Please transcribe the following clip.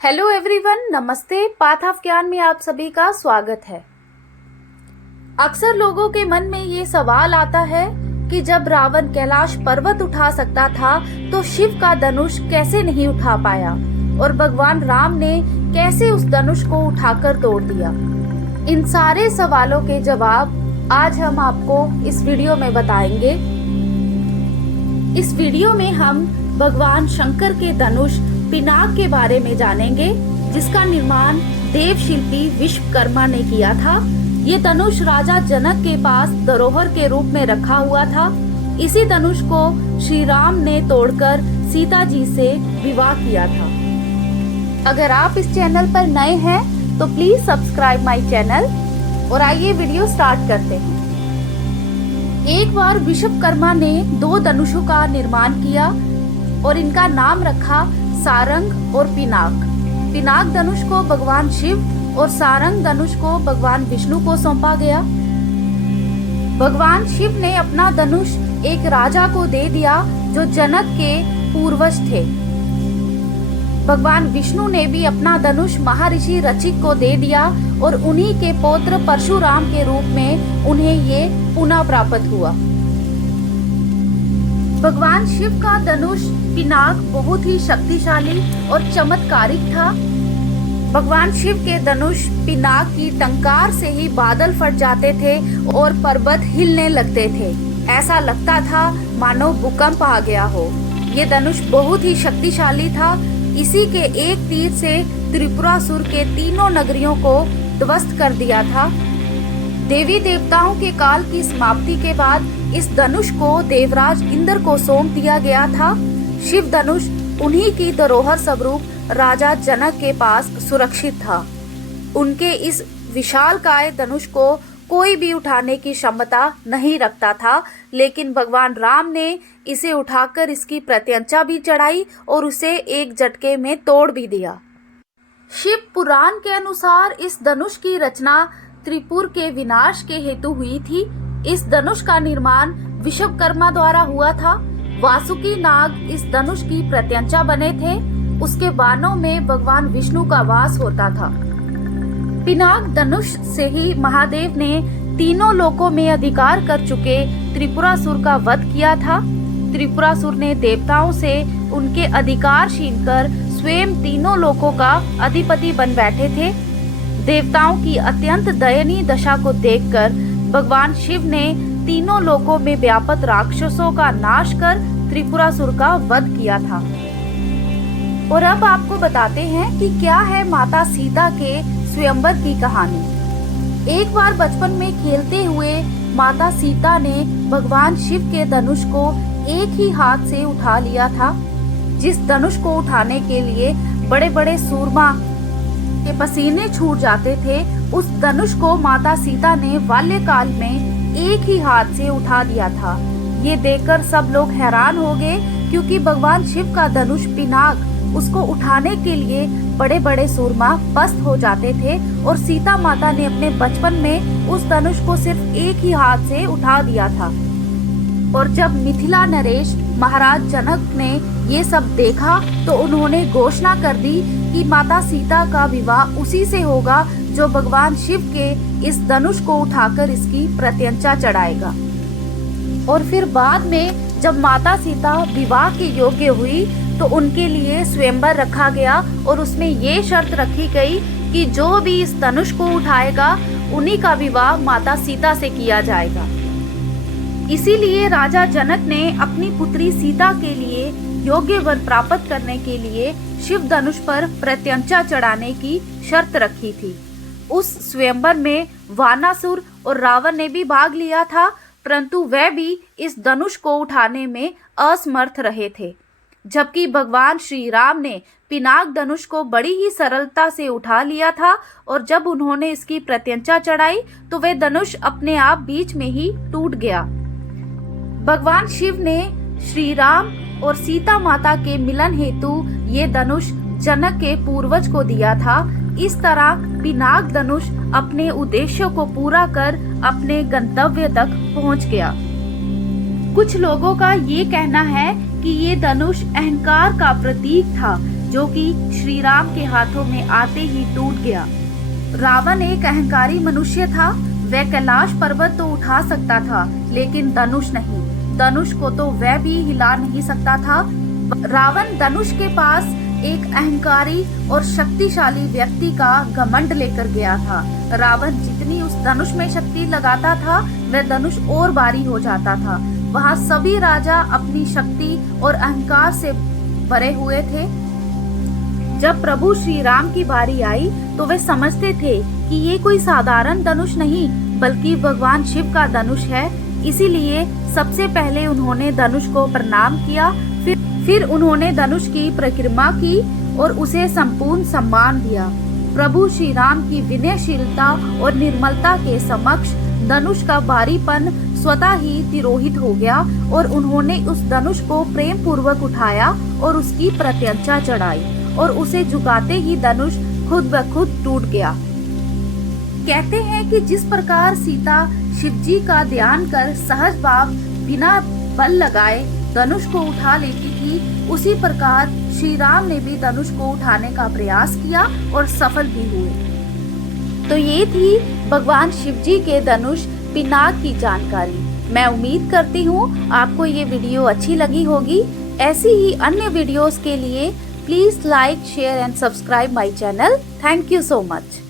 Hello everyone, नमस्ते। Path of ज्ञान में आप सभी का स्वागत है। अक्सर लोगों के मन में ये सवाल आता है कि जब रावण कैलाश पर्वत उठा सकता था तो शिव का धनुष कैसे नहीं उठा पाया और भगवान राम ने कैसे उस धनुष को उठाकर तोड़ दिया। इन सारे सवालों के जवाब आज हम आपको इस वीडियो में बताएंगे। इस वीडियो में हम भगवान शंकर के धनुष पिनाक के बारे में जानेंगे, जिसका निर्माण देवशिल्पी विश्वकर्मा ने किया था। ये धनुष राजा जनक के पास धरोहर के रूप में रखा हुआ था। इसी धनुष को श्री राम ने तोड़कर सीता जी से विवाह किया था। अगर आप इस चैनल पर नए हैं तो प्लीज सब्सक्राइब माय चैनल और आइए वीडियो स्टार्ट करते हैं। एक बार विश्वकर्मा ने 2 धनुषों का निर्माण किया और इनका नाम रखा सारंग और पिनाक। पिनाक धनुष को भगवान शिव और सारंग धनुष को भगवान विष्णु को सौंपा गया। भगवान शिव ने अपना धनुष एक राजा को दे दिया जो जनक के पूर्वज थे। भगवान विष्णु ने भी अपना धनुष महर्षि रचिक को दे दिया और उन्हीं के पौत्र परशुराम के रूप में उन्हें ये पुनः प्राप्त हुआ। भगवान शिव का धनुष पिनाक बहुत ही शक्तिशाली और चमत्कारिक था। भगवान शिव के धनुष पिनाक की टंकार से ही बादल फट जाते थे और पर्वत हिलने लगते थे। ऐसा लगता था मानो भूकंप आ गया हो। ये धनुष बहुत ही शक्तिशाली था। इसी के एक तीर से त्रिपुरासुर के 3 नगरियों को ध्वस्त कर दिया था। देवी देवताओं के काल की समाप्ति के बाद इस धनुष को देवराज इंद्र को सौंप दिया गया था। शिव धनुष उन्हीं की धरोहर स्वरूप राजा जनक के पास सुरक्षित था। उनके इस विशालकाय धनुष को कोई भी उठाने की क्षमता नहीं रखता था, लेकिन भगवान राम ने इसे उठाकर इसकी प्रत्यंचा भी चढ़ाई और उसे एक झटके में तोड़ भी दिया। शिव पुराण के अनुसार इस धनुष की रचना त्रिपुर के विनाश के हेतु हुई थी। इस धनुष का निर्माण विश्वकर्मा द्वारा हुआ था। वासुकी नाग इस धनुष की प्रत्यंचा बने थे। उसके बाणों में भगवान विष्णु का वास होता था। पिनाक धनुष से ही महादेव ने 3 लोकों में अधिकार कर चुके त्रिपुरासुर का वध किया था। त्रिपुरासुर ने देवताओं से उनके अधिकार छीन कर स्वयं 3 लोकों का अधिपति बन बैठे थे। देवताओं की अत्यंत दयनीय दशा को देखकर भगवान शिव ने 3 लोकों में व्याप्त राक्षसों का नाश कर त्रिपुरासुर का वध किया था। और अब आपको बताते हैं कि क्या है माता सीता के स्वयंवर की कहानी। एक बार बचपन में खेलते हुए माता सीता ने भगवान शिव के धनुष को एक ही हाथ से उठा लिया था। जिस धनुष को उठाने के लिए बड़े बड़े सूरमा के पसीने छूट जाते थे, उस धनुष को माता सीता ने बाल्यकाल में एक ही हाथ से उठा दिया था। ये देखकर सब लोग हैरान हो गए, क्योंकि भगवान शिव का धनुष पिनाक उसको उठाने के लिए बड़े बड़े सूरमा पस्त हो जाते थे और सीता माता ने अपने बचपन में उस धनुष को सिर्फ एक ही हाथ से उठा दिया था। और जब मिथिला नरेश महाराज जनक ने ये सब देखा तो उन्होंने घोषणा कर दी कि माता सीता का विवाह उसी से होगा जो भगवान शिव के इस धनुष को उठाकर इसकी प्रत्यंचा चढ़ाएगा। और फिर बाद में जब माता सीता विवाह के योग्य हुई तो उनके लिए स्वयंवर रखा गया और उसमें ये शर्त रखी गई कि जो भी इस धनुष को उठाएगा उन्हीं का विवाह माता सीता से किया जाएगा। इसीलिए राजा जनक ने अपनी पुत्री सीता के लिए योग्य वर प्राप्त करने के लिए शिव धनुष पर प्रत्यंचा चढ़ाने की शर्त रखी थी। उस स्वयंवर में वानासुर और रावण ने भी भाग लिया था, परंतु वह भी इस धनुष को उठाने में असमर्थ रहे थे। जबकि भगवान श्री राम ने पिनाक धनुष को बड़ी ही सरलता से उठा लिया था और जब उन्होंने इसकी प्रत्यंचा चढ़ाई तो वह धनुष अपने आप बीच में ही टूट गया। भगवान शिव ने श्री राम और सीता माता के मिलन हेतु ये धनुष जनक के पूर्वज को दिया था। इस तरह पिनाक धनुष अपने उद्देश्यों को पूरा कर अपने गंतव्य तक पहुंच गया। कुछ लोगों का ये कहना है कि ये धनुष अहंकार का प्रतीक था, जो कि श्री राम के हाथों में आते ही टूट गया। रावण एक अहंकारी मनुष्य था। वह कैलाश पर्वत तो उठा सकता था, लेकिन धनुष नहीं। धनुष को तो वह भी हिला नहीं सकता था। रावण धनुष के पास एक अहंकारी और शक्तिशाली व्यक्ति का घमंड लेकर गया था। रावण जितनी उस धनुष में शक्ति लगाता था, वह धनुष और भारी हो जाता था। वहाँ सभी राजा अपनी शक्ति और अहंकार से भरे हुए थे। जब प्रभु श्री राम की बारी आई तो वे समझते थे कि ये कोई साधारण धनुष नहीं, बल्कि भगवान शिव का धनुष है। इसीलिए सबसे पहले उन्होंने धनुष को प्रणाम किया, फिर उन्होंने धनुष की परिक्रमा की और उसे संपूर्ण सम्मान दिया। प्रभु श्री राम की विनयशीलता और निर्मलता के समक्ष धनुष का भारीपन स्वतः ही तिरोहित हो गया और उन्होंने उस धनुष को प्रेम पूर्वक उठाया और उसकी प्रत्यंचा चढ़ाई और उसे झुकाते ही धनुष खुद ब खुद टूट गया। कहते हैं कि जिस प्रकार सीता शिवजी का ध्यान कर सहज भाव बिना बल लगाए धनुष को उठा लेती थी, उसी प्रकार श्री राम ने भी धनुष को उठाने का प्रयास किया और सफल भी हुए। तो ये थी भगवान शिवजी के धनुष पिनाक की जानकारी। मैं उम्मीद करती हूँ आपको ये वीडियो अच्छी लगी होगी। ऐसी ही अन्य वीडियोस के लिए please like, share and subscribe my channel. Thank you so much.